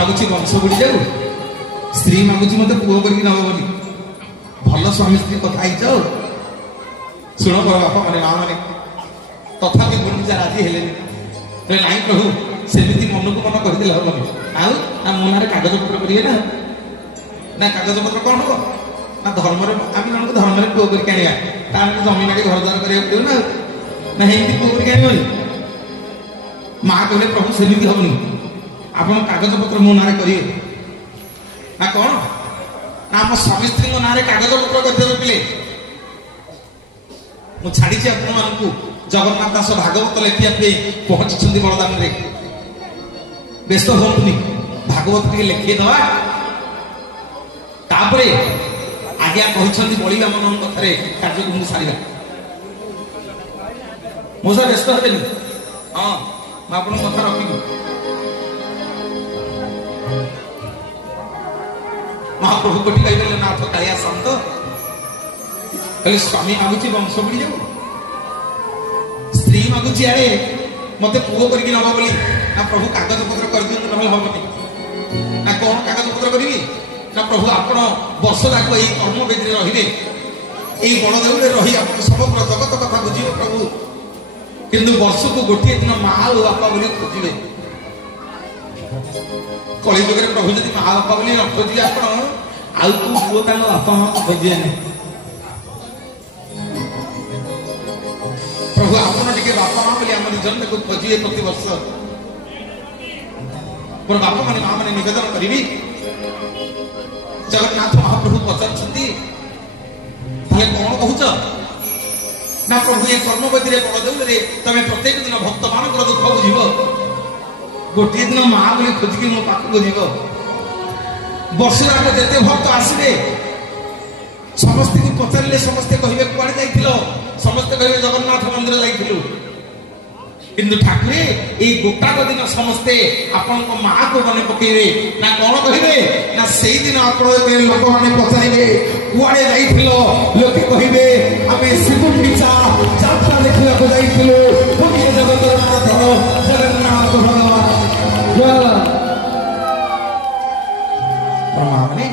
मागुची वंश बुड़ी जाऊ स्त्री मागुची मत पुओ करके नब बोली भल स्वामी स्त्री कथा ही शुण बड़ बापा मैंने माँ मैंने तथापि गुंडीचा राजी हेले ना प्रभु सेमती मन को मन कहते हेनी आउ ना मो ना कागज पत्र करेंगे ना कागज पत्र कौन हम ना धर्म आम जन को धर्म पुओ करके आना जमीन आगे घर द्वार करा ना हेमती पुओ करके आनी माँ कहले प्रभु सेमती हेनी आप कागज पत्र मो ना करेंगे ना कौन ना आम स्वामी स्त्री ना कागज पत्र करते पिले मुझे छाड़ी आपको जगन्नाथ दास भागवत लेखिया पहुंची बड़दान रे व्यस्त हूँ भागवत टे लिखी दवा तापरे आज्ञा कहते बलिया मन कथार कार्यक्रम सारा मौसा व्यस्त हे हाँ मुझे कथा रखी महाप्रभु कोटि कही नाथ दया शांत कहले स्वामी मागुची वंश बुड़ी जाऊ स्त्री मागुची आए मत पुओ करके नब बोली ना प्रभु कागज पत्र कर दियंतु न हेबनी ना कौन कागज पत्र करी ना प्रभु आपण वर्ष जाक यही कर्म बेदी रही यही बड़देव रही आप समग्र जगत कथा बुझे प्रभु किंतु वर्ष को गोटे दिन माँ और बापा बोली खोजे कलिजुग प्रभु जब माँ बापा बोली न खोजे आप आउ को पुओ बापा माँ खोजे प्रभु आपन टे बापा माँ बोली आम निजन को खोजे प्रति वर्ष मोर बापा मैंने माँ मैंने निवेदन करी जगन्नाथ महाप्रभु पचार कौन कहूच ना प्रभु ये कर्मवेदी बड़देव तमें प्रत्येक दिन भक्त मान दुख बुझ गोटे दिन माँ बोली खोजिकी मो पाखक जीव वर्ष जाक जिते भक्त आसवे समस्त को पचारे समस्ते कहे कड़े जा समस्ते कहे जगन्नाथ मंदिर जाइलु किंतु ठाकुर ये गोटाक दिन समस्ते आपण माँ को मन पकेबे ना कौन कहे ना से दिन आप लोक मैंने पचारे कुआड़े जाइल लोके कहे आम श्रीगुंडीचा यात्रा देखा जाइलु जगन्नाथ जगन्नाथ भगवान मैंने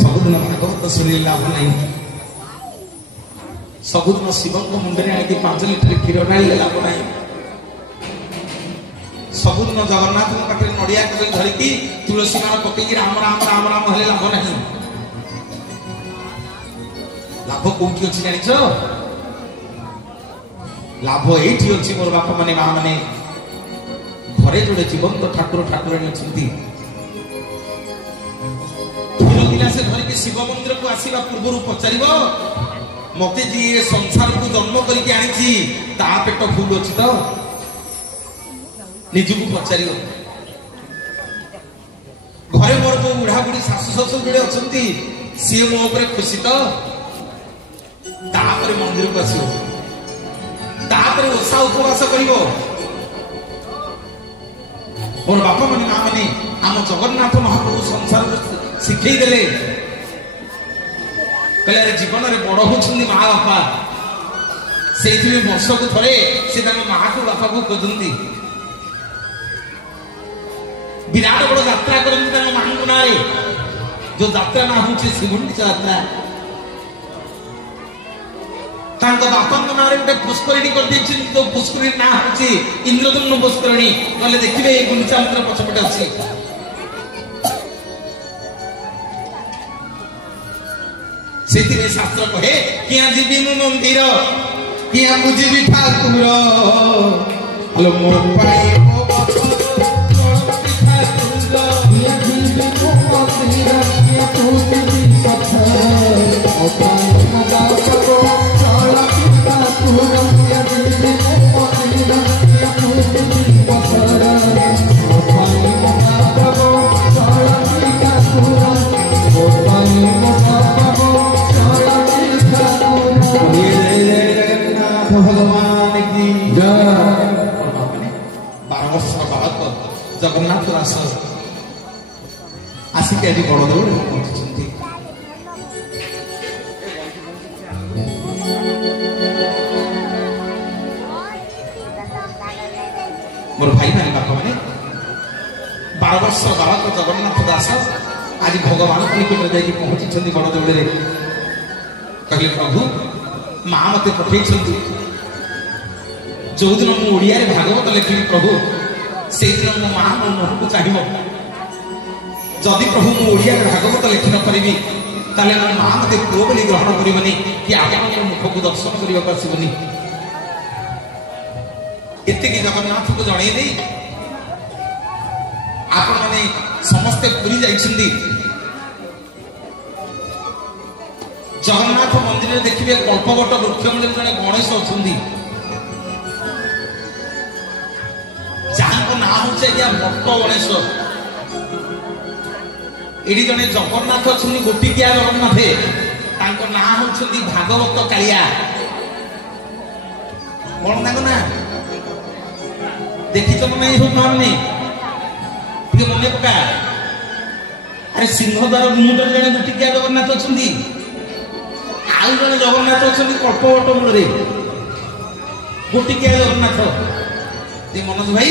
सबुदिन भागवत शुणी लाभ नहीं सबुदिन शिव मुंडे आगे 5 लिटर क्षीर ढाई लाभ नहीं सबुदिन जगन्नाथ पाखे नड़िया कदली धरिकी तुलसी मान पकई राम राम राम राम हेले लाभ नहीं लाभ कौटी अच्छी जानिछ लाभ एठी अच्छी मोर बापा माने माँ माने घरे जोड़े जीवंत ठाकुर ठाकुराणी अच्छी गिलासे धरिकी शिव मंदिर को आसवा पूर्व पचार मत जी संसार को जन्म करके आनी पेट फुल अच्छी तो निजक पचार घरे मोर जो बुढ़ा बुढ़ी शाशु शशुर जोड़े अच्छा सी मो खुशी तो मंदिर को आसो ओषा उपवास कर मोर बापा माने माँ माने आम जगन्नाथ महाप्रभु संसार शिखे देले कहले जीवन में बड़ होती माँ बापा से वर्ष को थे से माँ को बापा को खोजती विराट बड़ यात्रा करती माँ को ना जो यात्रा ना हूँ श्रीगुंडीचा यात्रा बापा ना गोटे पुष्करिणी कर तो पुष्करिणी ना हूँ इंद्रधनु पुष्करिणी गले देखिए गुंडीचा मंदिर पछपटे अच्छी से शास्त्र कहे किया जीवी मु मंदिर किया बुझी ठाकुर हेलो मो पाई मो जगन्नाथ दास आसिक आज बड़देव पहुंची मोर भाई मैंने बापा मैंने 12 वर्ष बालक जगन्नाथ दास आज भगवान निकट जाकि पहुंची बड़ दौड़े कहले प्रभु माँ मत पठे जो दिन मुझे भागवत लिखी प्रभु से दिन मो माँ मो मुह को चाहिए जदि प्रभु मुझे भागवत लिखि न पारि ताले मो माँ मत पुओ बोली ग्रहण करनी कि आपण मुख को दर्शन करने को आसबनी एति जगन्नाथ को जन नहीं आपण मैंने समस्ते पुरी जाइछंदी जगन्नाथ मंदिर देखिए कल्पवट वृक्ष मूल जड़े गणेश अच्छा जहाँ ना हूँ बट गणेश ये जड़े जगन्नाथ अच्छा गोटिकिया जगन्नाथ ना हूँ भागवत कालिया कौन ना देखी तो मैं माननी मन पका अरे सिंहद्वार मुंड जड़े गोटिकिया जगन्नाथ अच्छा आउ जड़े जगन्नाथ अच्छा कल्पवट मूल गोटिकिया जगन्नाथ मनोज भाई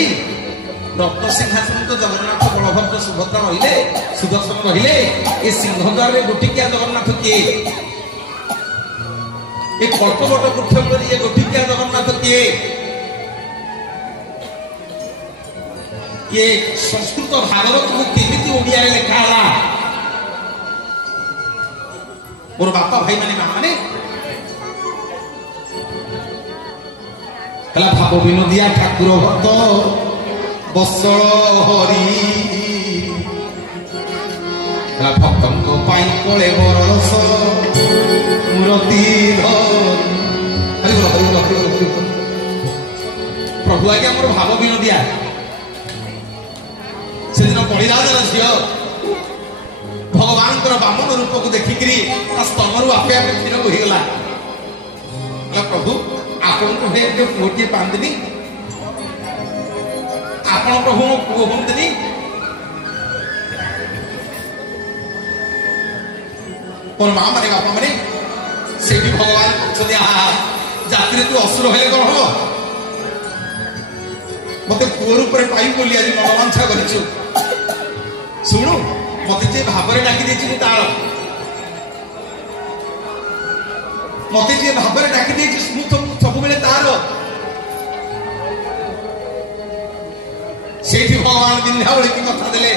रक्त सिंहासन तो जगन्नाथ बलभद्र सुभद्रा रहिले सुदर्शन रहिले ये सिंहद्वार गोटिकिया जगन्नाथ किए ये कल्पवट वृक्ष मूल ये गोटिकिया जगन्नाथ किए ये संस्कृत भागवत को केमिति ओडिया रे लिखा हला मोर बापा भाई माने मां माने कला भाव विनोदिया ठाकुर भक्त बसळ हरि कला भक्तन को पाई कोले बरस मूर्ति धरि प्रभु आज्ञा मोर भाव विनोदिया से दिन बलिराजर झील भगवान बामन रूप को देखिकी स्तनरू आपे आपे क्षीर बोहीगला प्रभु आपण को पुओटे पाती आपण प्रभु मो पुओ हूँ मोर माँ माने बापा माने से भी भगवान जाति तू असुर हेले कौन हम मत पुओ रूप पाई बोली आज मनोवांछा करूँ शुणु मत जे भाव डाकी देती तार मत जे भाव डाकी देती सब बेले तार से भगवान बिंध्यावली की कथा देले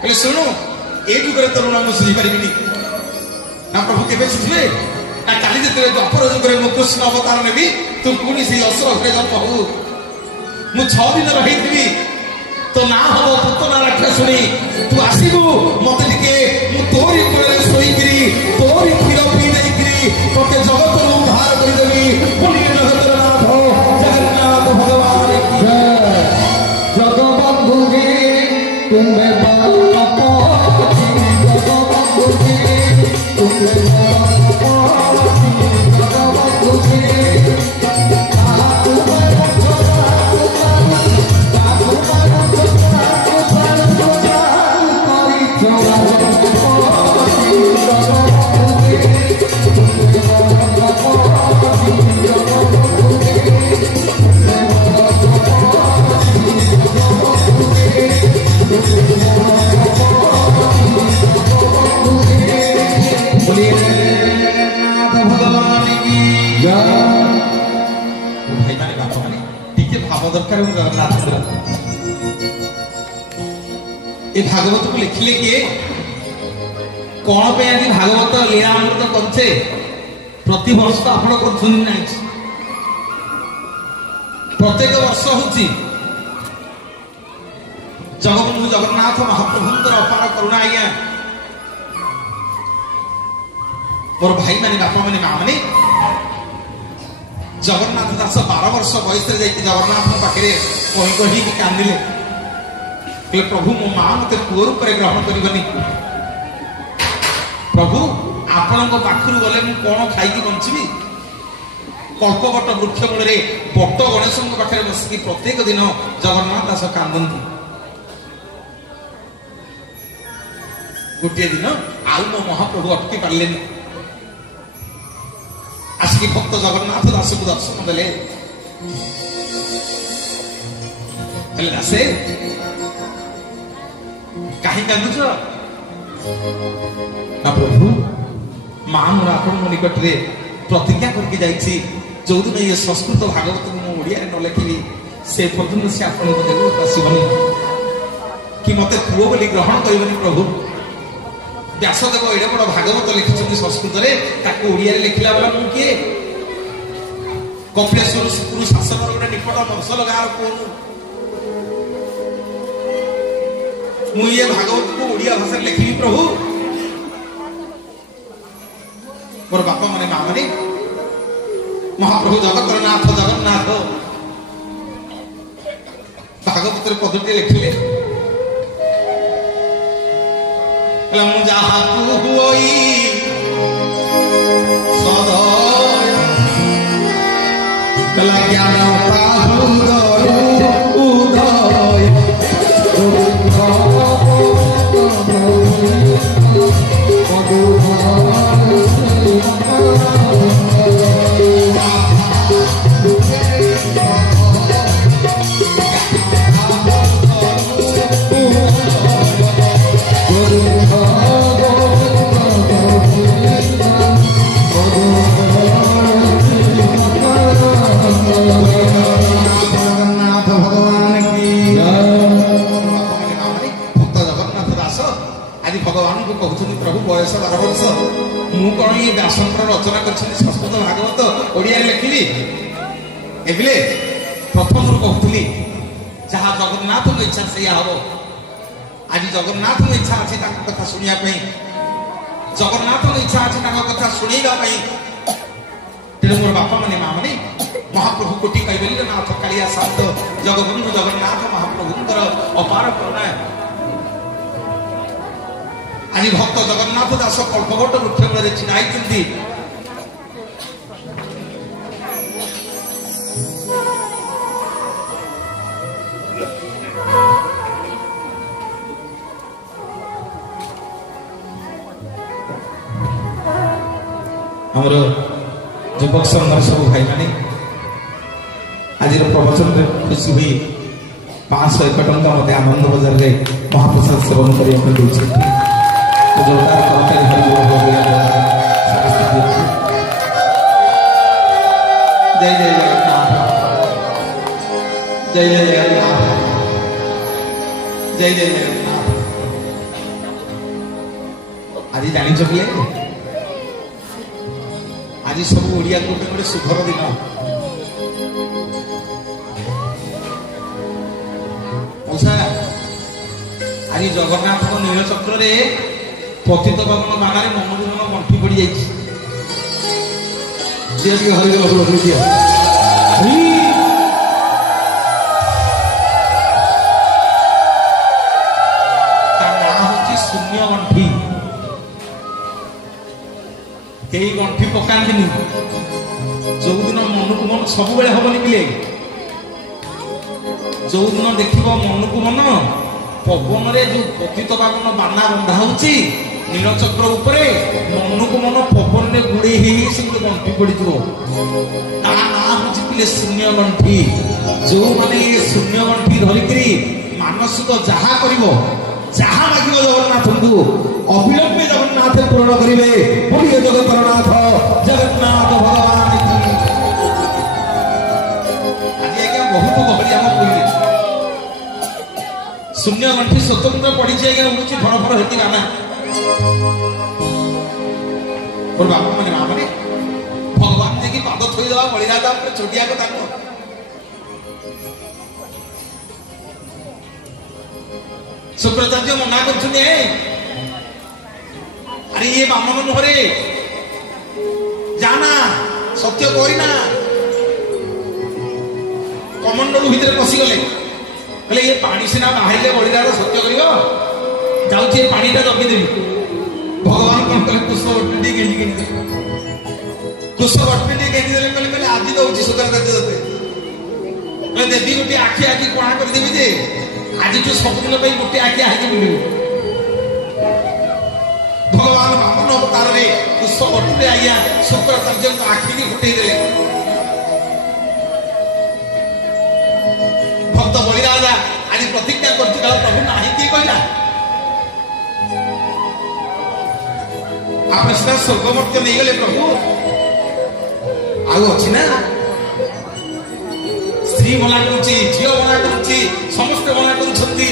कहले शुणु ए जुगे तरुण मुझे सुझी पारि ना प्रभु के सुझे ना काली जो द्वापर जुगे मु कृष्ण अवतार नेबी तू पुणी से असुर घरे जन्म हो मु 6 दिन रही तो ना हम पुतना राक्षसुणी तू आसबू मत टिके तोरी कोले सोईकरी तोरी क्षीर पी देकरी तोके जगत नु उद्धार कर देबी बोली जगन्नाथ भगवान की जय जगबंधु जी तुम्हें बाप जगबंधु जी तुम्हें जगबंधु जी भागवत को लिखिले किए कौन पे आज भागवत लीला अमृत करछे प्रति वर्ष तो आपण करछुन नै प्रत्येक वर्ष होची जगबंधु जगन्नाथ महाप्रभुंकर अपार करुणा आज्ञा मोर भाई माने बापा माने मां माने जगन्नाथ दास 12 वर्ष बयस जगन्नाथ पाखे कही कही कांदिले प्रभु मो माँ मत पुओ रूप ग्रहण करनी प्रभु आपण पाखु गले कौन खाई बंचबी कल्पवट वृक्ष मूल बट गणेश पाखे बसिकी प्रत्येक दिन जगन्नाथ दास कांदती गोटे दिन आउ मो महाप्रभु अटकी पारे आसिकी भक्त जगन्नाथ दास को दर्शन देले दासे कहीं कांदुच ना प्रभु माँ मोर आपण मो निकट रे प्रतिज्ञा करके जाइछि जो दिन ये संस्कृत भागवत मु ओडिया रे न लिखिबी से पर्यंत से आपण को देखो आसीबनी कि मते पुओ बोली ग्रहण करबनी प्रभु व्यासदेव एडे बड़ भागवत लिखिछन्ति संस्कृत रे ताको ओडिया रे लिखिला वाला मु किए कपिलेश्वर गुरु शासन गोटे निकट वंश लगा मु ये भागवत को ओडिया भाषा लिखी प्रभु मोर बापा माने माँ माने महाप्रभु जगन्नाथ जगन्नाथ भागवत पद्धति लिखिले जहा सदय ज्ञान उदय प्रभु बयस 12 वर्ष मु कौन ये व्यासंतर रचना कर संस्कृत भागवत ओडिया लिखिली एबिले प्रथम कहूली जहाँ जगन्नाथ इच्छा से हम आज जगन्नाथ इच्छा अच्छी कथा शुणा जगन्नाथ इच्छा अच्छी कथा शुणा तेणु मोर बापा माने माँ माने महाप्रभु कोटि कह नाथ कालिया शांत जगबंधु जगन्नाथ महाप्रभुंर अपार करुणा आज भक्त जगन्नाथ दास कल्पवट वृक्ष मूल छिड़ा हमर युवक संघर सब भाई माने आज प्रवचन खुशी हुई 501 टंका मत आनंद बजार में महाप्रसाद सेवन करने जोरदार करताली हरि बोल हो गया जय जय जगन्नाथ जय जय जगन्नाथ जय जय जगन्नाथ आज जानी चकिए आज सब ओडिया गोटे शुभर दिन आज जगन्नाथ नीलचक्र पतित पावन बाण मन मन गंठी पड़ जाए शून्य गंठी कई गंठी पकाती जो दिन मन को मन सब बेले हबनी पिले जो दिन देख मन को मन पवन रे जो पतित पावन बाना बंधा होची नीलचक्र उपरे मन को मन पवन रे गुड़े से गंठी पड़ी पिले शून्य गंठी जो माने शून्य गंठी धरिकी मानसिक जहा कर जहा माग जगन्नाथ को अविलंबे जगन्नाथ पूर्ण करेंगे बोलिए जगतरनाथ जगन्नाथ भगवान आज आज्ञा बहुत गहली आम पुरी शून्य गंठी स्वतंत्र पड़ी आज्ञा उड़ूची फड़ फड़ हेती गाना मोर बापा माने माँ माने भगवान जी की पाद थोईदेवा बलिराजा छोटिया को शुक्राचार्य मना कर अरे ये बामन मुहरे जाना सत्य कहना कमंडल भितर पशिगले कहले ये पानी सीना बाहर बलिदार सत्य कर जाऊे पानीटा जगिदेवी भगवान कौन कले पुष्प बट्टी गेंजी पुष्प बट्टी गेंजी कहले आज दौर शुक्राचार्य ते देवी गोटे आखि आखि कणा करदेवी जे आज जो सबदिन गोटे आखि आखि बुल भगवान बामन अवतार में पुष्प बटुरे आज्ञा शुक्राचार्य आखि की फुटेदे भक्त बलिराजा आज प्रतिज्ञा कर प्रभु ना किए कहला आप सीधा स्वर्गमर्त्य नहीं गले प्रभु आउ अच्छी ना स्त्री मना करुच्ची झील मना करुच्ची समस्त मना करुछंती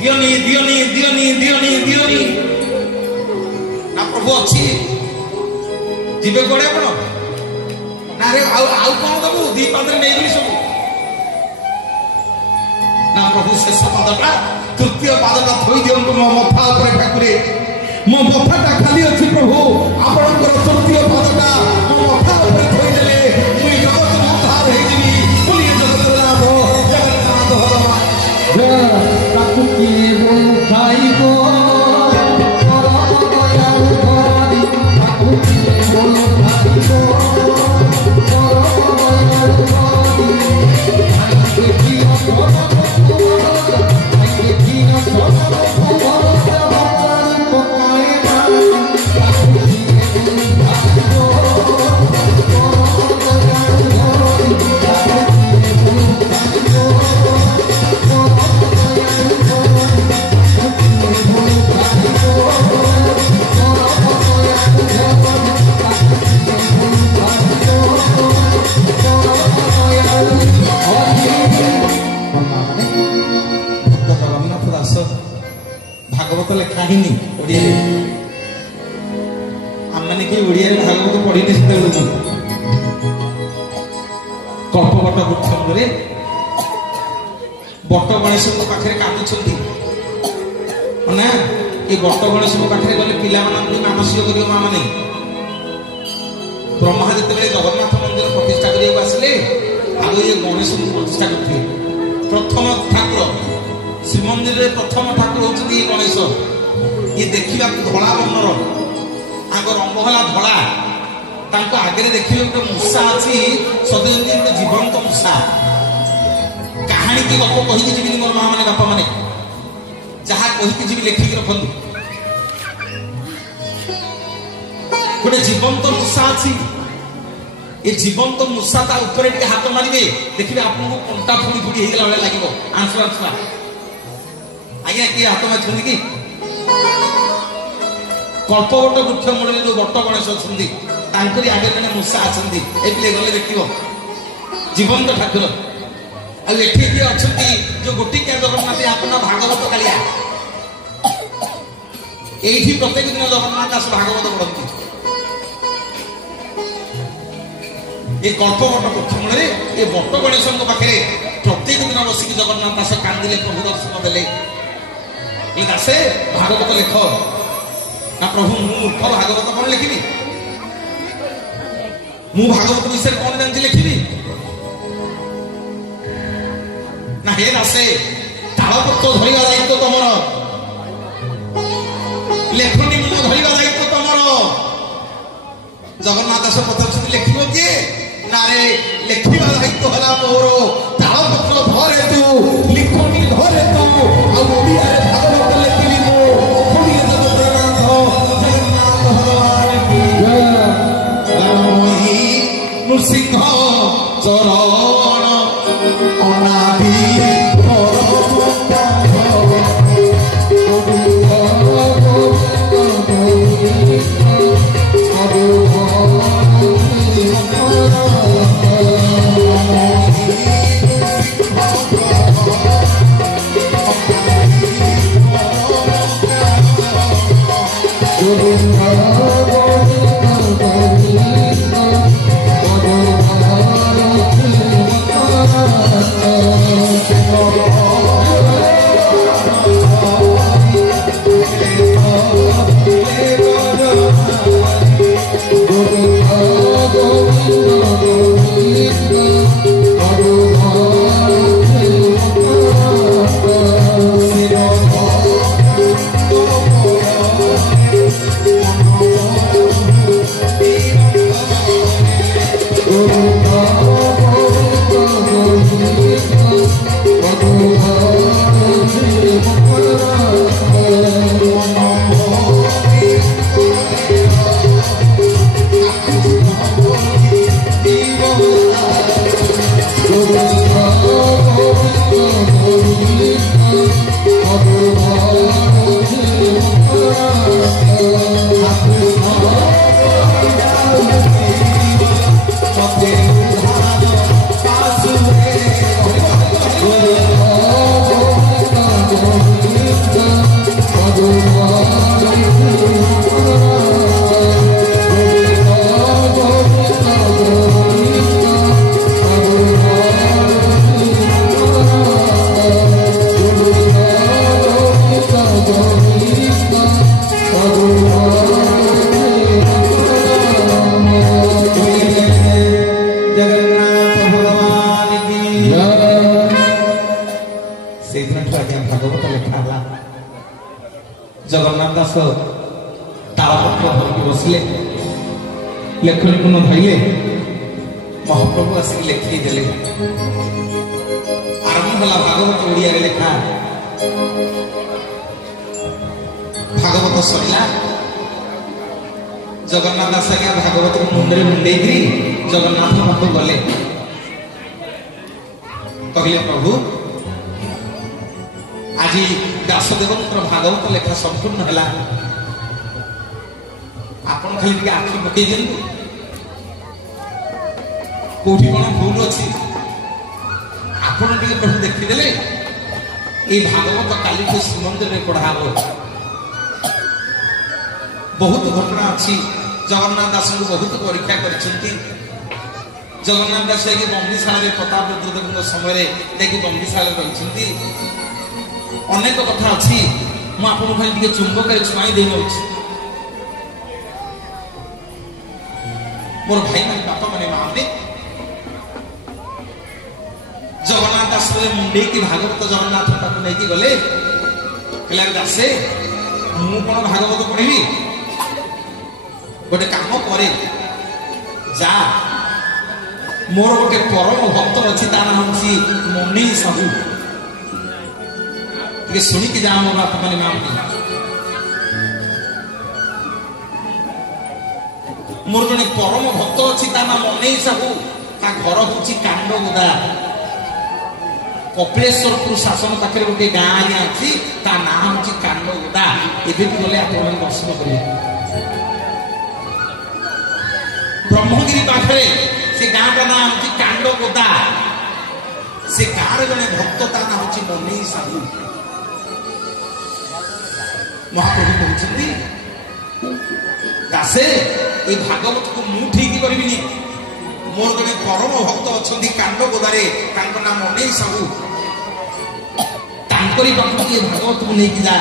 दियोनी दियोनी दियोनी दियोनी दियोनी ना प्रभु अच्छी जीवे कोड़े आपण ना रे आउ कौन दबु दी पादरे नहीं गली सब ना प्रभु शेष पादटा तृतीय पादटा थोई दियंतु मो मथा ऊपर ठाकुरे मो मथाटा खाली अछि प्रभु आपणकर तृतीय पादटा मो मथा ऊपर थोई देले मुई जगत उद्धार हे जिवि बोली जगत नाथ जगन्नाथ भगवान ताकू की वो खाइबो भागवत लिखा ही ओडिया आम मैंने कि ओडिया भागवत पढ़ी नहीं कल्पवट वृक्ष मूले बट गणेश पाखे कांदुंट ना ये बट गणेश पाखे गले पिला मानसिक कर माँ मैंने ब्रह्मा जिते जगन्नाथ मंदिर प्रतिष्ठा करने आसिले आगे ये गणेश प्रतिष्ठा करते प्रथम ठाकुर श्रीमंदिर प्रथम ठाकुर होती गणेश ये देखा धला वर्णर आग रंग है धला आगे देखिए गोटे मूषा अच्छी सदैव गोटे जीवंत मूषा कहानी की गप कहीकि जी मोर माँ मैंने बापा मैंने जहाँ कहीकि जी लिखिक रखु गोटे जीवंत मूषा अच्छी ये जीवंत मूषा ता ऊपर हाथ मारे देखिए आपको कंटा फुड़ी फुड़ी होगा भाई लगे आंसुआ आंसुआ आज्ञा किए हाथ मारी कि कल्पवट वृक्ष मूल जो बट गणेश अच्छा आगे जन मूषा अच्छा गले देख जीवंत ठाकुर आए अच्छा जो गोटिकिया जगन्नाथ आपन भागवत कालिया ये प्रत्येक दिन जगन्नाथ दास भागवत पढ़ती ये कल्पवट वृक्ष मूल ये बट गणेश पाखे प्रत्येक दिन बसिक जगन्नाथ दास कांदिले प्रभु दर्शन देले दासे भागवत लिख ना प्रभु मूर्ख भागवत कौन लिखी मु भागवत विषय कौन जानती लिखी ना हे दासे तालपत्र धरवा दायित्व तुमर लेखनी मुंड धरवा दायित्व तुमर जगन्नाथ दास पचार लिखिब किए ना रे लिखा दायित्व है मोर तालपत्र धरे तू लिखनी धरे तू आड़िया भागवत लिखी मो नृसिंह चरण अनादि दिन आज्ञा भागवत लिखा जगन्नाथ दास तालपत्र धरिक बसले लेखनी पुनः धरले महाप्रभु आसिक लिखिदेले आरंभ होला भागवत ओडिया लेखा भागवत सरला जगन्नाथ दास आज्ञा भागवत मुंडे मुंडे जगन्नाथ पाख गले कहले प्रभु आज दासदेव भागवत लेखा संपूर्ण है आपन खाली टिके आखि पकई दिंतु कोठी कौन भूल अच्छी आपन टिके प्रभु देखीदे ये भागवत काली को श्रीमंदिर में पढ़ा बहुत घटना अच्छी जगन्नाथ दास को बहुत परीक्षा कर जगन्नाथ दास बंदीशाला प्रताप रुद्रदेव समय बंदीशाला रही अनेक कथा अच्छी मुझे खाली चुंबक छुआई दे मोर भाई मान बापा मैंने माँ ने जगन्नाथ दास मुंडे की भागवत जगन्नाथ पाक नहीं गले कहला दासे मु कौन भागवत पढ़ी गोटे काम करे जा मोर गोटे परम भक्त अच्छी ता ना हूँ मनी साहू शुणिक जा मोर बाप मैंने माँ मोर जड़े परम भक्त अच्छी ता ना मनी साहू ता घर हूँ कांडगोदा कपिलेश्वरपुर शासन पाखे गोटे गाँ आज्ञा अच्छी ता ना हूँ कांडगोदा एवं भी गले आप दर्शन करेंगे ब्रह्मगिरी पाखे से गाँ का ना हूँ कांडगोदा से गाँव जड़े भक्त ता ना हूँ मनी साहू महाप्रभु कहते दासे ये भागवत को मु ठीक करी मोर जड़े परम भक्त अच्छा कांडगोदारे नाम मनी साहू पाखक ये भागवत को लेकिन जा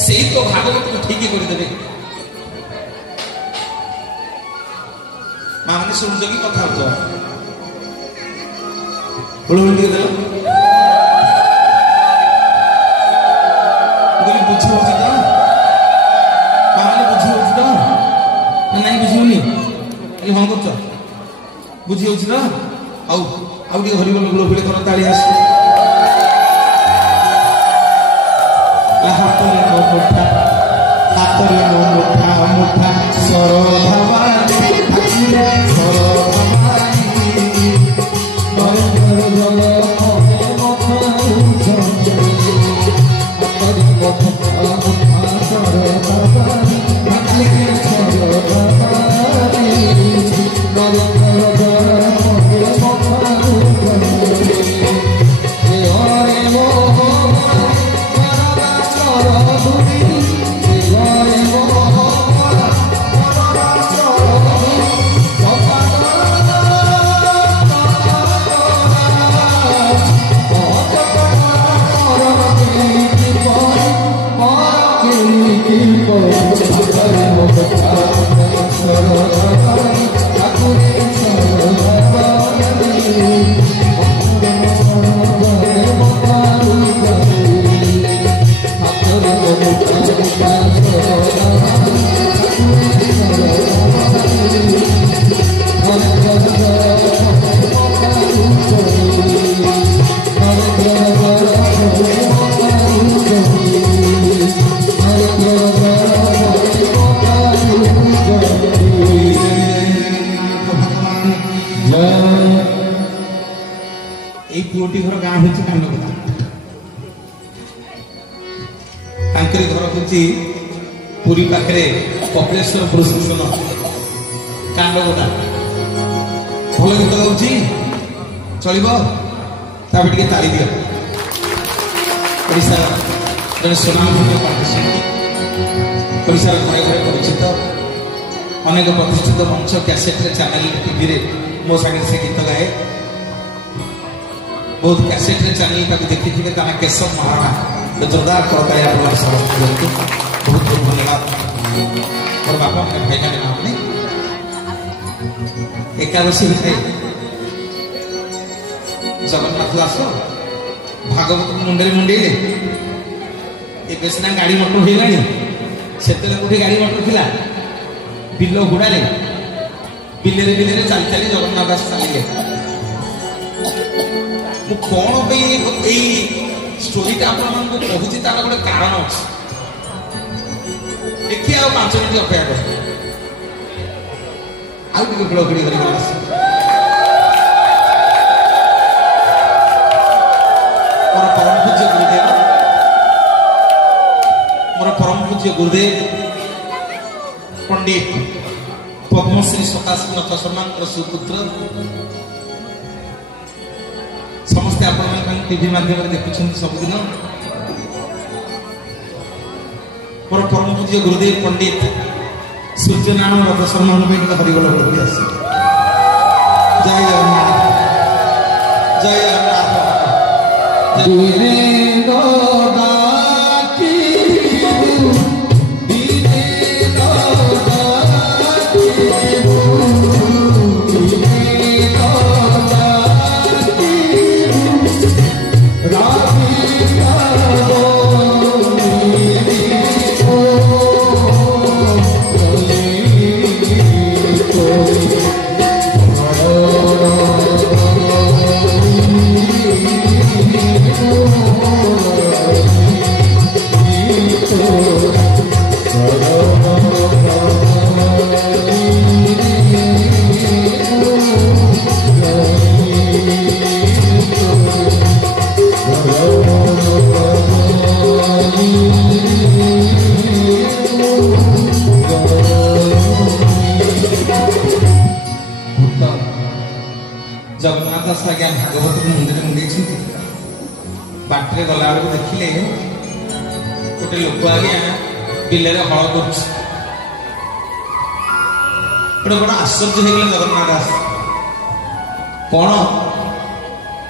से तो भागवत को ठीक करदे माँ मैंने शुणुच कि कथा हुलहुल बुझी हो माने बुझी हो तो ना बुझुनी हाँ कर बुझी हो हरिबोल गुलफुल कर ताली आस हाथरे मुठा मुठा पुटी घर गाँ हूँ कांडगोदा घर हूँ पुरी पाखे कपिलेश्वरपुर शासन कांडगोदा भल गीत गाँची चलो टे ताली दियो ओडार जन सुनामधन्य ओडार घरे घरे परिचित अनेक प्रतिष्ठित मंच कैसेट चैनल टीवी मो सागे से गीत गाए बहुत कैसेट चैनल का देखी थे केशव महाराणा जोरदार करताली आप बहुत बहुत धन्यवाद और बापा मैंने भाई का नाम नहीं एकादशी है जगन्नाथ दास भागवत मुंडे मुंडेले ए सीना गाड़ी मोटर होगा से गोटे गाड़ी मोटर थिला बिल गुड़ाले बिलेरे बिलेरे चली चली जगन्नाथ दास चलिए कौन स्टोरीटा आपको कहूँ तार गोटे कारण अच्छे देखिए आ 5 मिनट अपेक्षा कर बिड़बिड़ी कर परम पूज्य गुरुदेव मोर परम पूज्य गुरुदेव पंडित पद्मश्री सकाशनाथ शर्मा सुपुत्र समस्ते आपण टीवी माध्यम देखुं सबुदिन मोर परम पूज्य गुरुदेव पंडित सूर्यनारायण रथ शर्मा हरिबोल बोली आस जय जगन्नाथ जय जगन्नाथ दास आज्ञा भागवत मुंडे मुंडे बाटे गला बेलू देखिले गोटे लोक आज्ञा बिल हल कर बड़ा आश्चर्य हो गला जगन्नाथ दास कौन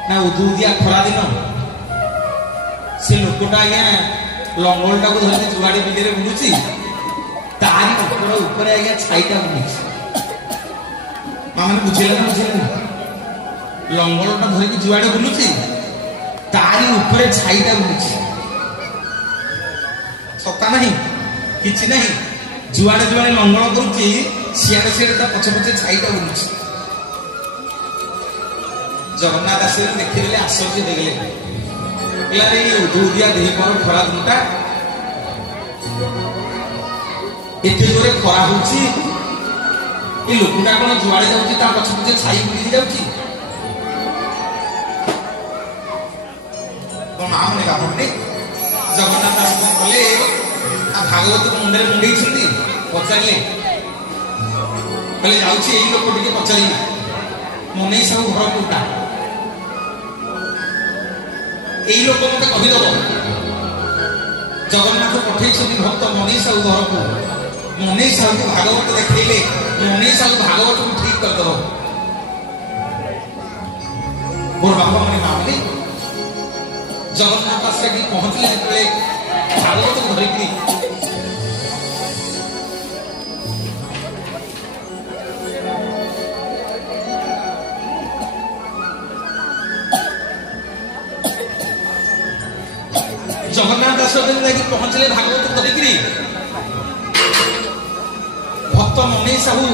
ना उदुदिया खरा दिन से लोकटा आज्ञा लंगलटा को धरती जुआड़ी बिल बुलूची तारी ऊपर आज्ञा छाईटा बुलूची माने बुझेला ना बुझेला लंगलटा धरिकी जुआड़े बुलूची तारी ऊपर छाईटा बुलूची सत्ता नहीं किछि नहीं जुआड़े जुआड़े लंगल करूची सियाड़े सियाड़े पछे पछे छाईटा बुलूची जगन्नाथ दास देखिले आश्चर्य देखले यार ये उदुदिया देही पर खरा दुटा एते जोरे खरा होची ए लोकटा कोन जुआड़े जाउची ता पछे पछे छाई बुली जाउची नाम ने जगन्नाथ दास कले भागवत मुंडे मुंडे पचारे कहे जाऊँ यही लोक टे पचारा मन सब घर कोटा यही लोक मत कहीदेव जगन्नाथ पठे भक्त मन सब घर को मन सब भागवत देखले मन सब भागवत को ठीक करदेव मोर बापा मन मामले जगन्नाथ दास पहुंचले भागवत को धरिकी जगन्नाथ दास पहुंचले भागवत को धरिकी भक्त मने साहू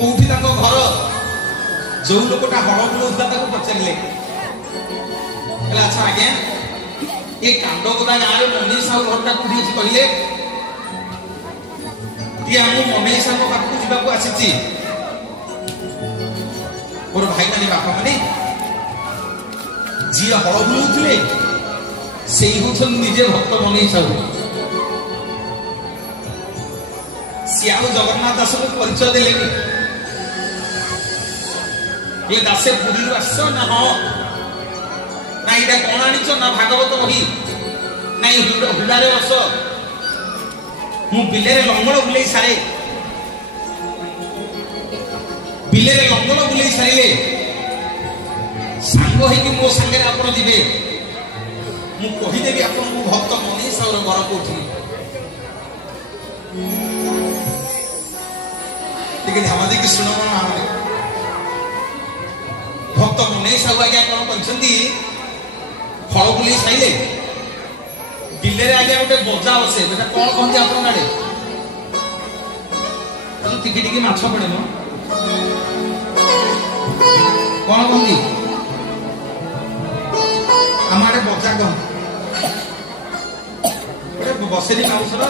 कौटी घर जो लोकटा हल बुलाऊला पचारे अच्छा आज्ञा ये कांडगोदा गाँव में मनीष साहू घरटा कौटी कहले मनीष साहू पाखक जावाक आसी मोर भाई मानी बापा मानी जी हल बुलाऊले से निजे भक्त मनीष साहू सी आ जगन्नाथ दास को परिचय देले ये दासे पुरी आस ना हाँ ना ये कौन आनीच ना भागवत बही ना हुडारे बस मु बिले लंगल बुले सारे बिले लंगल बुले सारे सांग हो मो सांगे आप जी मु कहीदेवी आप भक्त मनीष और घर कौटी ध्यान देकी शुण मन भक्त मनीष साहू आज्ञा कौन कहते फल बुले साइले बिले रे आगे गोटे बजा बसे बेटा कौन कहते आपन गाड़े तो टिकी टिकी माछ पड़े न कौन कहती आम आड़े बजा कहते गोटे बसेरी माउसर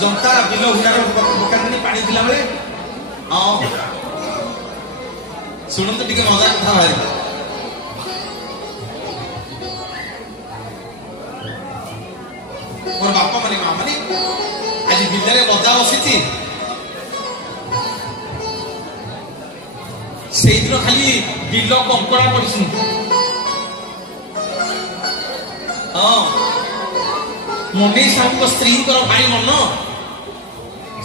जनता बिल हुडार पकानी पानी दिला बेले हाँ शुणु टिके मजा कथा भाई मोर बापा माने माँ माने आज बिल्ले बजा बसी से दिन खाली बिल कंकड़ा पड़ी हाँ मुंडे साहू स्त्री भाई मन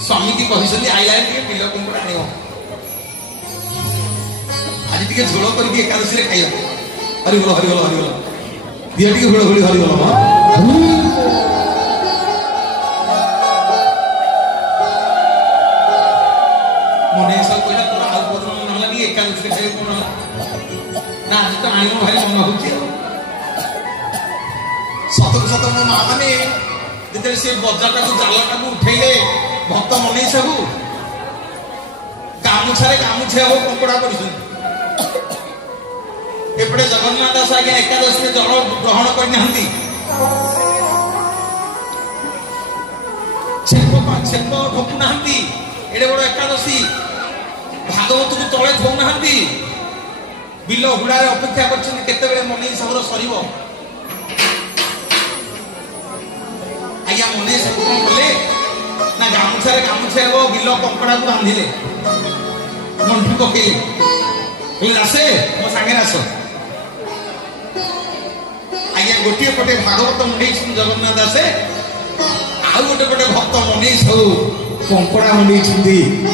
स्वामी की कहते आईला बिल कंकड़ा आण आज टे झोल कर एकादशी खाई हरिबोल हरिबोल हरिबोल दिए टे झोल घोड़ी हरिबोल मुंडे साहू कहला तोर आउ बदल मन लगी एकादशी खाई कोन ना आज तो आण भाई मन हो सतक सत मो माँ मैंने जिते से बजाटा को जालटा को उठेले भक्त मनी सबू गामुछारे गामुछे हो कंकड़ा करपटे जगन्नाथ दास आज्ञा एकादशी जल ग्रहण करना छेप ठोकु ना एडे बड़ एकादशी भागवत को तले थोना बिल हुड़ारे अपेक्षा कर मनी सबूर सर आज्ञा मने सब कौन कले ना गामुछे बिल कंकड़ा को बांधिले मंठू पकईले आसे मो सांगे आस आज्ञा गोटे पटे भागवत मुंडे जगन्नाथ दासे आउ गोटे पटे भक्त मने सब कंकड़ा मुंडे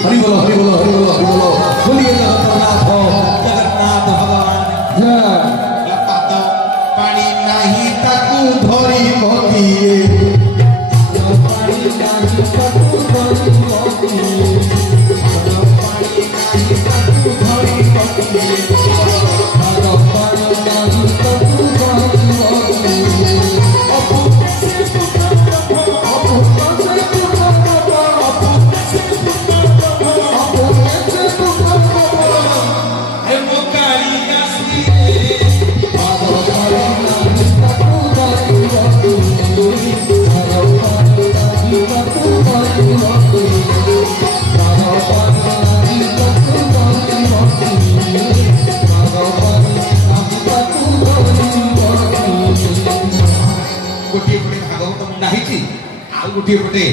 हरिबोल हरिबोल हरिबोल हरिबोल बोलिए जगन्नाथ भगवान पाद पानी नाही ताकू धरी भगिए गोटे पटे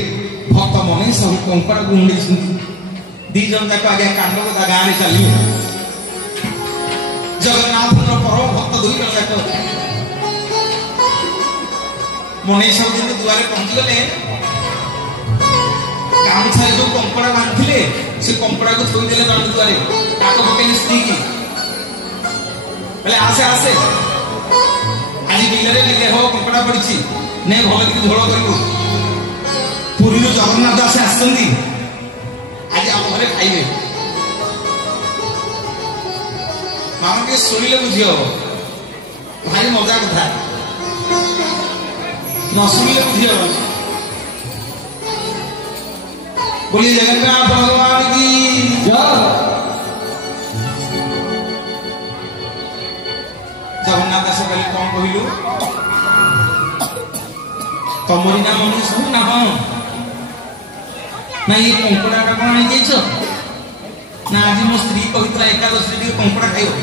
भक्त मने सब कंकड़ा को मुंडे दीज जाक आगे कांड का गाँव में चलिए जगन्नाथ परम भक्त दुई जन जाक मने सब दिन दुआरे पहुंची गले गामछा जो कंकड़ा बांधे से कंकड़ा को थोड़ी जन दुआरे ताक पकड़े स्त्री की आसे आसे आज बिले हो कंकड़ा पड़ी ने भल कि झोल कर पुरी जगन्नाथ दास आसती आज आम घर खाइबे मामा के शुणिले बुझी हम भारी मजा कथा न शुणिले बुझी हम बोलिए जगन्नाथ भगवान की जगन्नाथ दास कहले कौन कहलु तमरी नाम सब ना हाँ ना ये कंकड़ा का कौन आई ना आज मो स्त्री कहता एकादशी टे कंकड़ा खाइब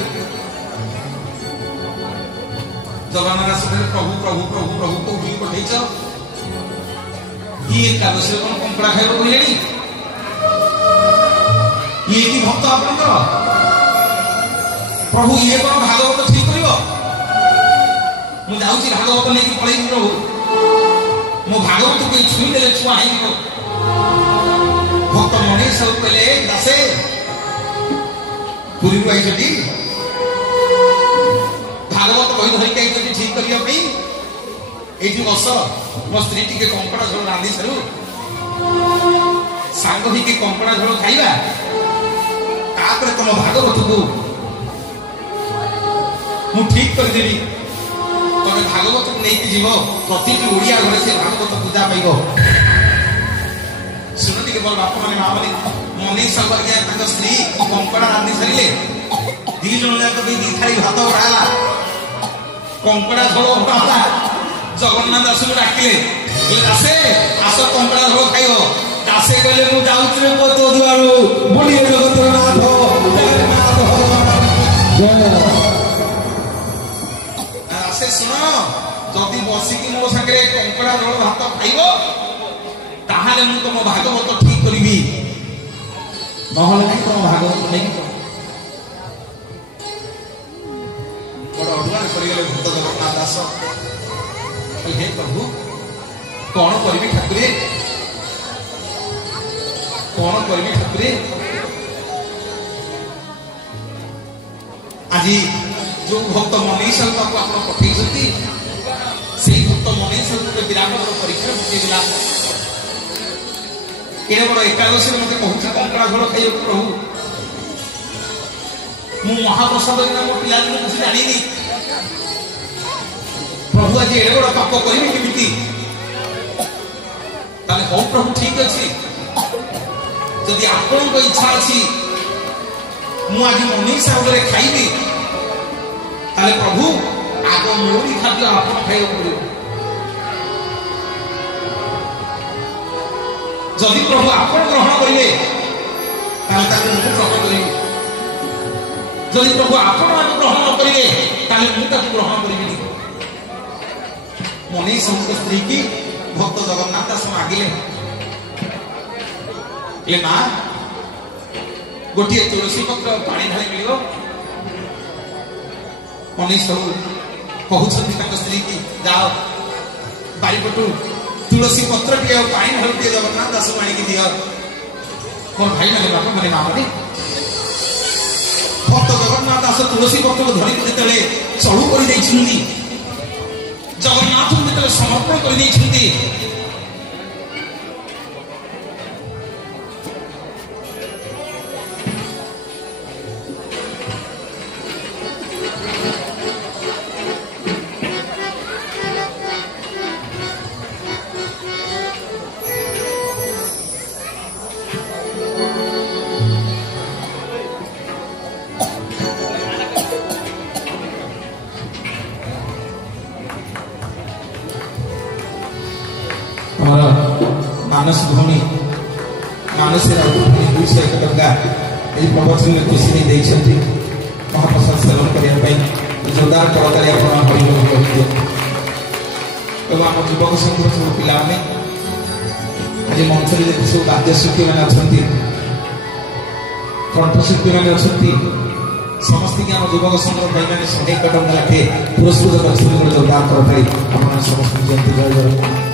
जगन्नाथ प्रभु प्रभु प्रभु प्रभु को भी पठेच ये एकादशी कौन कंकड़ा खाइब कहले ये कि भक्त आपनकर प्रभु ये कौन भागवत ठीक कर भागवत नहीं पड़े प्रभु मो भागवत को छुई दे छुआ भक्त मणि सब कहले दासे पुरी आई भागवत कही धरिक आई ठीक करने ये बस मो स्त्री टी कंकड़ा झोल रांधि सारू सांग ही कंकड़ा झोल खाइबा तुम भागवत को मु ठीक करदेवी भागवत को नहीं जीव प्रति ओडिया घरे से भागवत पूजा पाइब शुणती केवल बापा मैंने माँ मैंने मनीष करके स्त्री कंकड़ा रांधि सारे दी जन जाक दी थाली भात बड़ा कंकड़ा झोल बड़ा जगन्नाथ दास को डाकिले दासे आस कंकड़ा झोल खाइब दासे कहले मु जाउछ रे तो दुआरू बोलिए जगतनाथ दासे सुन जदि बसिकी मो संगे कंकड़ा झोल भात खाइब ताहाले मु तुम भागवत ठीक करिबी नहले नहीं तुम भागवत नहीं बड़ा अडुआ करिगले भक्त जगन्नाथ दास हे प्रभु कौन करिबी ठाकुरे कौन करिबी ठाकुरे आज जो भक्त मनीष को आप पठे से भक्त मनीष विराट परीक्षा बुझेगा केड़े बड़ एकादशी मत कहूँ कंकड़ा झोल खाई प्रभु मु महाप्रसाद मो पिला कुछ जानी प्रभु आज एड़े बड़ पाप करी केमी हौ प्रभु ठीक अच्छे जदि आपण इच्छा अच्छी मुझे मनीष आगे खाइबी ताले प्रभु आग मोरी खाद्य आप खाइबा पड़ो जदि प्रभु आपण ग्रहण करेंगे ग्रहण करी जदि प्रभु आपण ग्रहण न करेंगे मुझे ग्रहण करी मनीष स्त्री की भक्त जगन्नाथ दास मागिले माँ गोटे तुलसी पत्र पानी ढाली मिल मनीष कहते स्त्री की जाओ बारीपटू तुलसी पत्र टे पानी ढाल टे जगन्नाथ दास को आणिक दियो मोर भाई मैंने बापा मैंने माँ मैंने भक्त जगन्नाथ दास तुलसी पत्र को धरिक जो चलू कर जगन्नाथ को समर्पण कर मानस भूमि मानस 201 टका ये प्रवचन में खुशी नहीं देखते महाप्रसाद सेवन करने जोरदार करताली आप आम युवक संघ सब पिला आज मंच में सब वाद्यशिल्पी मैंने अच्छा कंठशिल्पी मैंने अच्छा समस्त आम युवक संघ भाई मैंने 100 टका लाखे पुरस्कृत कर जोरदार करताली आप समस्त जयंती जय जगन्नाथ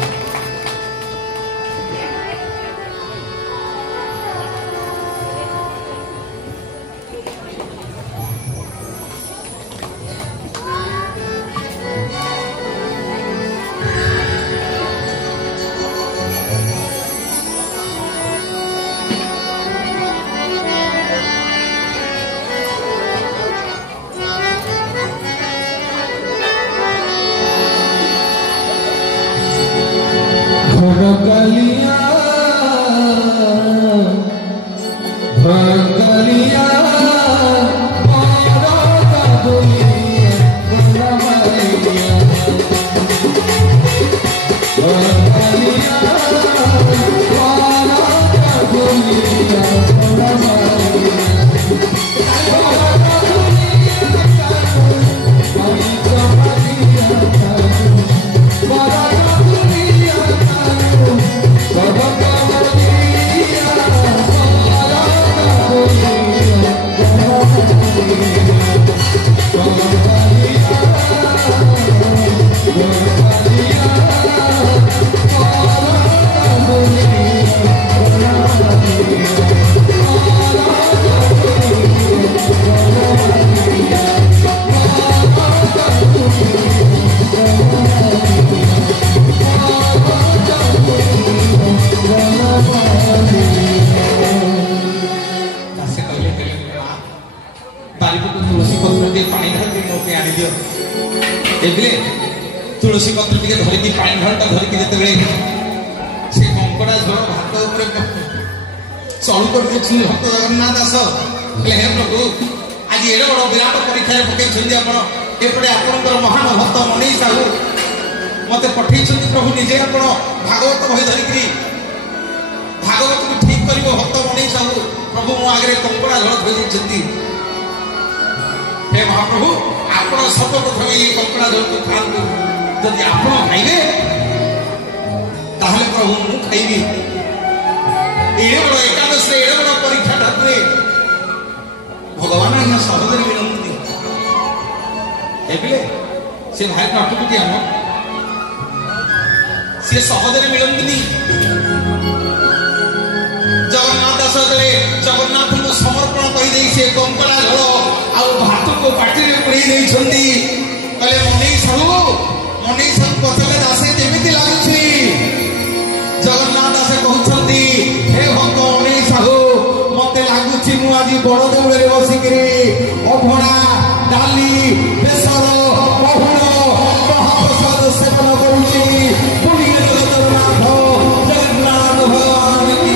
तुलसी पत्र टिके धरिकी पानी ढालटा धरिकी जेतेबेले से कंकड़ा झोल भात ऊपर चलू कर भक्त जगन्नाथ दास हे प्रभु आज एडे बड़ विराट परीक्षा पकई आपण एपटे आपणकर महान भक्त मनी साहू मते पठे प्रभु निजे आपण भागवत बही धरिकी भागवत को ठीक कर भक्त मनी साहू प्रभु मो आगे कंकड़ा झोल धोई हे महाप्रभु आपण सर्वप्रथम ये कंकड़ा झोल को खातु जदि आपण खाइबे ताहले प्रभु मु खाइबी एडे बड़ एकादश एडे बड़ परीक्षा ठाकुरे भगवान आज्ञा सहजरे मिलती एबिले से भाई काटुटी आम सी सहजरे मिलती जगन्नाथ दास जगन्नाथ को समर्पण कर कंकड़ा झोल आ भात को पार्टी पुड़ी कहले मनी साहू पचारे दासे जमी लगुच जगन्नाथ दास कहते हे भक्त मनी साहू मत लगुच मुझे बड़ देउल बसिकी अभड़ा डाली बेसर बहुल महाप्रसाद सेवन करुच्ची जगन्नाथ भगवान की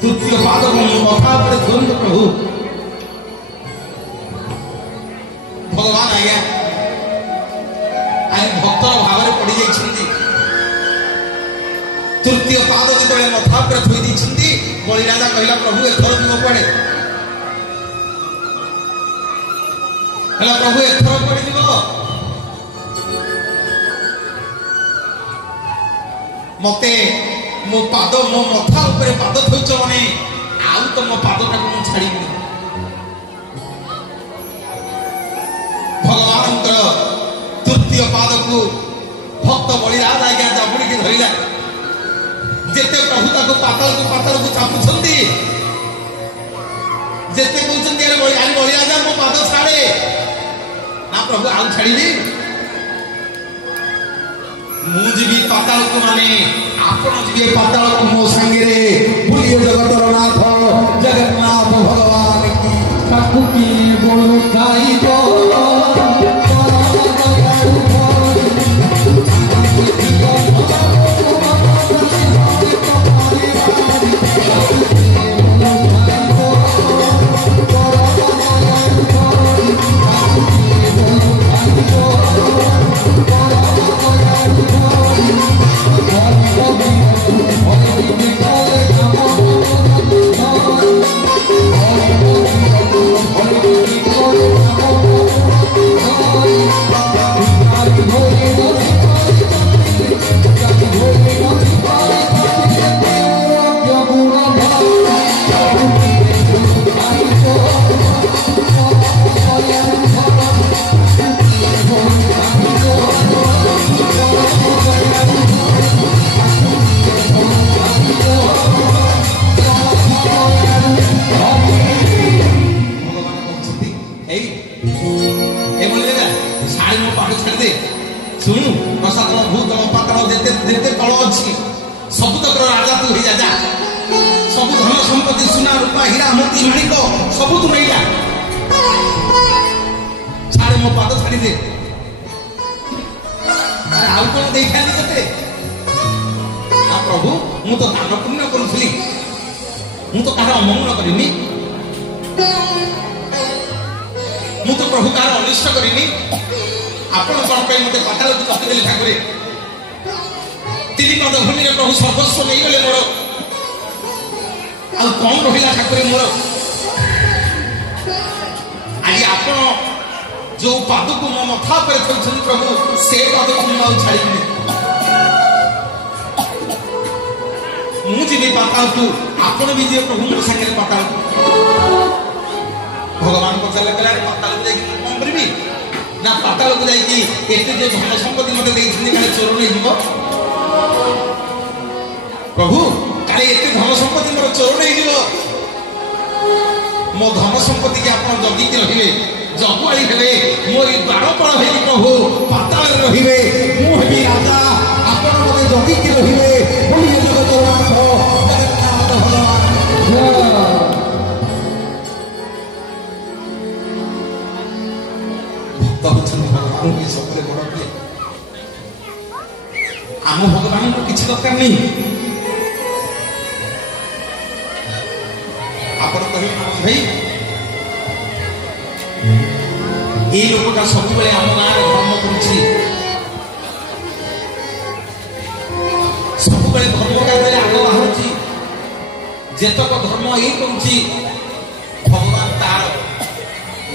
तृतीय पाद कथा धरत प्रभु भगवान आज्ञा भक्तर भाव में पड़ जाइए तृतीय पाद जो मथा थोड़ी बलिराजा कहला प्रभु एथर जीव पड़े प्रभु एथर पड़े जीव मते मो पाद मो मथा ऊपर पाद थोच माने आउ तो मो पादटा को छाड़ी भगवान तृतीय पाद को भक्त बलिराज आज्ञा जाबुड़ी के धरला जेते प्रभु ताको पाताल को चापुछंती जेते कहउछंती अरे बलिराजा मो पाद छाड़े ना प्रभु आउ छाड़ी मुझे पाताल को माने आपण जी पाताल को मो संगे बुलिए जगतर नाथ जगन्नाथ भगवान की ताकू की गुण गाइबो ମୁଁ ତ କାହାର ଅମଙ୍ଗଳ କରିନି, ମୁଁ ତ ପ୍ରଭୁ କାହାର ଅନିଷ୍ଟ କରିନି। ଆପଣ କଣ ପାଇଁ ମତେ ପାତାଳକୁ ପକେଇଦେଲେ ଠାକୁରେ? 3 ପଦ ଭୂମିରେ ପ୍ରଭୁ ସର୍ବସ୍ୱ ନେଇଗଲେ ମୋର, ଆଉ କଣ ରହିଲା ଠାକୁରେ ମୋର? ଆଜି ଆପଣ ଯୋଉ ପାଦକୁ ମୋ ମଥା ଉପରେ ଥୋଇଛନ୍ତି ପ୍ରଭୁ, ସେ ପାଦକୁ ମୁଁ ଆଉ ଛାଡ଼ିବିନି। ମୁଁ ଯିବି ପାତାଳକୁ, ଆପଣ ବି ଯିବେ ପ୍ରଭୁ ମୋ ସାଙ୍ଗରେ ପାତାଳକୁ। ଭଗବାନ ପଚାରିଲେ କହିଲେ ପାତାଳକୁ ଯାଇକି ମୁଁ କଣ କରିବି? ନା ପାତାଳକୁ ଯାଇକି ଏତେ ଯୋଉ ଧନ ସମ୍ପତ୍ତି ମତେ ଦେଇଛନ୍ତି କାଳେ ଚୋର ନେଇଯିବ। ପ୍ରଭୁ କାଳେ ଏତେ ଧନ ସମ୍ପତ୍ତି ମୋର ଚୋର ନେଇଯିବ। ମୋ ଧନ ସମ୍ପତ୍ତି କି ଆପଣ ଜଗିକି ରହିବେ, ଜଗୁଆଳି ହେବେ। ମୋର ଦ୍ୱାରପାଳ ହେଇକି ପ୍ରଭୁ ପାତାଳରେ ରହିବେ। ମୁଁ ହେବି ରାଜା, ଆପଣ ମତେ ଜଗିକି ରହିବେ। ଭକ୍ତ ହଉଛନ୍ତି ଭଗବାନ ସବୁବେଳେ ବଡ କିଏ? ଆମ ଭଗବାନଙ୍କର କିଛି ଦରକାର ନାହିଁ। ଆପଣ କହିବେ ଭାଇ ଏଇ ଲୋକଟା ସବୁବେଳେ ଆମ ଗାଁରେ ଧର୍ମ କରୁଛି, ସବୁବେଳେ ଧର୍ମ କାର୍ଯ୍ୟରେ ଆଗ ବାହାରୁଛି, ଯେତକ ଧର୍ମ ଏଇ କରୁଛି, ଭଗବାନ ତାର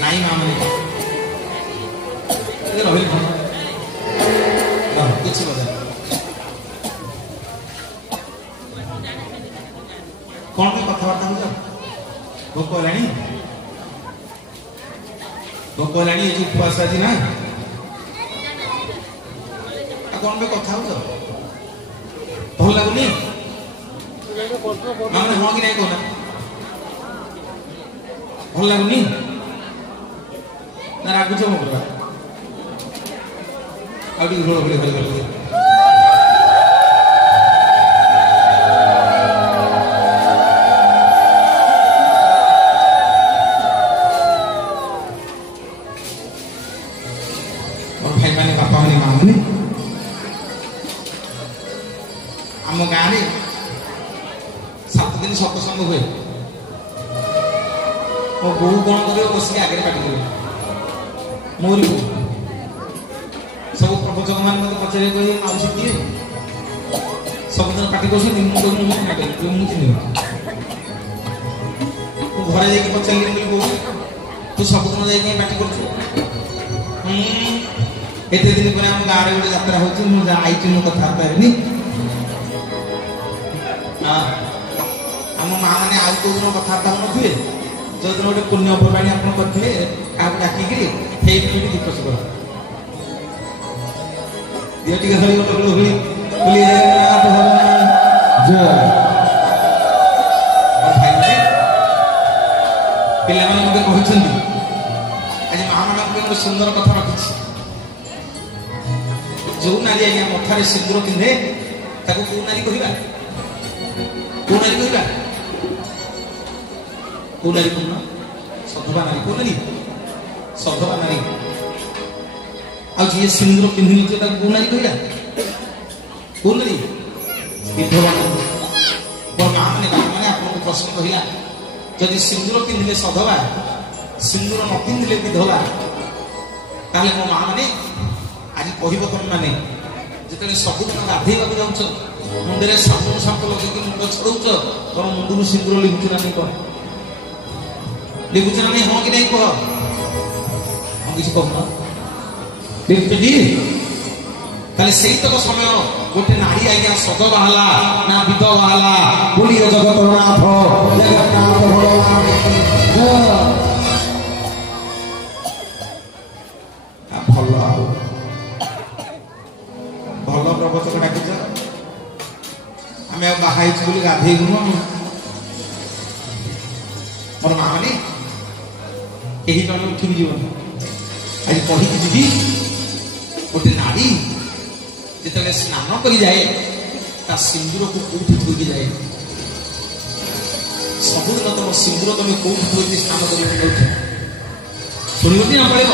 ନାଇଁ ମାନେ ରହିଲେ କିଛି କଥା କଣ ପାଇଁ କଥାବାର୍ତ୍ତା ହଉଛ? ଭୋକ ହେଲାଣି? ଭୋକ ହେଲାଣି? ଏ ଯୋଉ ଉପବାସ ଆଜି ନା, କଣ ପାଇଁ କଥା ହଉଛ? ଭଲ ଲାଗୁନି? ମାନେ ହଁ କି ନାଇଁ କହୁନା? ଭଲ ଲାଗୁନି ନା ରାଗୁଛ ମୋ ଉପରେ? ଆଉ ଟିକେ ଘୋଳ ଘୋଳି ଘୋଳି ଘୋଳି ଭାଇମାନେ, ବାପା ମାନେ, ମା ମାନେ, ଆମ ଗାଁରେ 7 ଦିନ ସତ୍ସଙ୍ଗ ହୁଏ। ମୋ ବୋଉ କଣ କରିବ? ବସିକି ଆଗରେ ପାଟି କରିବ। ମୋରି ବୋଉ ସବୁ ପ୍ରବଚକ ମାନେ ମତେ ପଚାରିବେ, କହିବେ ମାଉସୀ କିଏ? ସବୁଦିନ ପାଟି କରୁଛନ୍ତି। ମୁଁ କହିବି ମୁଁ ଚିହ୍ନିବି। ମୁଁ ଘରେ ଯାଇକି ପଚାରିଲି, ବୋଲି ବୋଉ ତୁ ସବୁଦିନ ଯାଇକି ପାଟି କରୁଛୁ? ଏତେ ଦିନ ପରେ ଆମ ଗାଁରେ ଗୋଟେ ଯାତ୍ରା ହଉଛି, ମୁଁ ଆଇଛି, ମୁଁ କଥାବାର୍ତ୍ତା ହେବିନି। ଆମ ମା ମାନେ ଆଉ କୋଉ ଦିନ କଥାବାର୍ତ୍ତା ହଉନଥିବେ, ଯୋଉଦିନ ଗୋଟେ ପୁଣ୍ୟ ପର୍ବାଣୀ ଆପଣ କରିଥିବେ କାହାକୁ ଡାକିକିରି ସେଇଦିନ ବି ଦୀପ ଶିବ ଦିଅ ଟିକେ ଧରି ଗୋଟେ ହୁଳି ପିଲାମାନେ ମତେ କହିଛନ୍ତି, ଆଜି ମା ମାନଙ୍କୁ ଗୋଟେ ସୁନ୍ଦର କଥା ରଖିଛି। ଯୋଉ ନାରୀ ଆଜ୍ଞା ମଥାରେ ସିନ୍ଦୁର ପିନ୍ଧେ ତାକୁ କୋଉ ନାରୀ କହିବା? କୋଉ ନାରୀ କହିବା? କୋଉ ନାରୀ କହୁନ? ସଧବା ନାରୀ। କୋଉ ନାରୀ? ସଧବା ନାରୀ। ଆଉ ଯିଏ ସିନ୍ଦୁର ପିନ୍ଧି ନଥିବ ତାକୁ କୋଉ ନାରୀ କହିବା? କୋଉ ନାରୀ? ବିଧବା। ମୋ ମା ମାନେ, ବାପା ମାନେ, ଆପଣଙ୍କୁ ପ୍ରଶ୍ନ କହିଲା, ଯଦି ସିନ୍ଦୁର ପିନ୍ଧିଲେ ସଧବା, ସିନ୍ଦୁର ନ ପିନ୍ଧିଲେ ବିଧବା, ତାହେଲେ ମୋ ମା ମାନେ ଆଜି କହିବ ତମେ ମାନେ ଯେତେବେଳେ ସବୁଦିନ ଗାଧେଇବାକୁ ଯାଉଛ, ମୁଣ୍ଡରେ ସାବୁନ ସାପ ଲଗେଇକି ମୁଣ୍ଡ ଛଡଉଛ, ତମ ମୁଣ୍ଡରୁ ସିନ୍ଦୁର ଲିଭୁଛୁ ନା ନାଇଁ? କହ, ଲିଭୁଛୁ ନା ନାଇଁ? ହଁ କି ନାଇଁ କହ? ହଁ କିଛି କହୁନ? ଲିଭୁଛି? ତାହେଲେ ସେଇତକ ସମୟ ଗୋଟେ ନାରୀ ଆଜ୍ଞା ସଧବା ହେଲା ନା ବିଧବା ହେଲା? ବୋଲି ଜଗତର ନାଥ ଜଗନ୍ନାଥ ଭଗବାନ ଭଲ। ଆଉ ଭଲ ପ୍ରବଚକ ଡାକିଛ। ଆମେ ଆଉ ବାହା ହେଇଛୁ ବୋଲି ଗାଧେଇବୁନୁ। ମୋର ମା ମାନେ କେହି ଜଣେ ଉଠିକି ଯିବନି। ଆଜି କହିକି ଯିବି, ଗୋଟେ ନାରୀ ଯେତେବେଳେ ସ୍ନାନ କରି ଯାଏ ତା ସିନ୍ଦୁରକୁ କୋଉଠି ଥୋଇକି ଯାଏ? ସବୁଦିନ ତମ ସିନ୍ଦୁର ତମେ କୋଉଠି ଥୋଇକି ସ୍ନାନ କରିବାକୁ ଯାଉଛ? ଶୁଣିବ କି ନା ପଡ଼ିବ?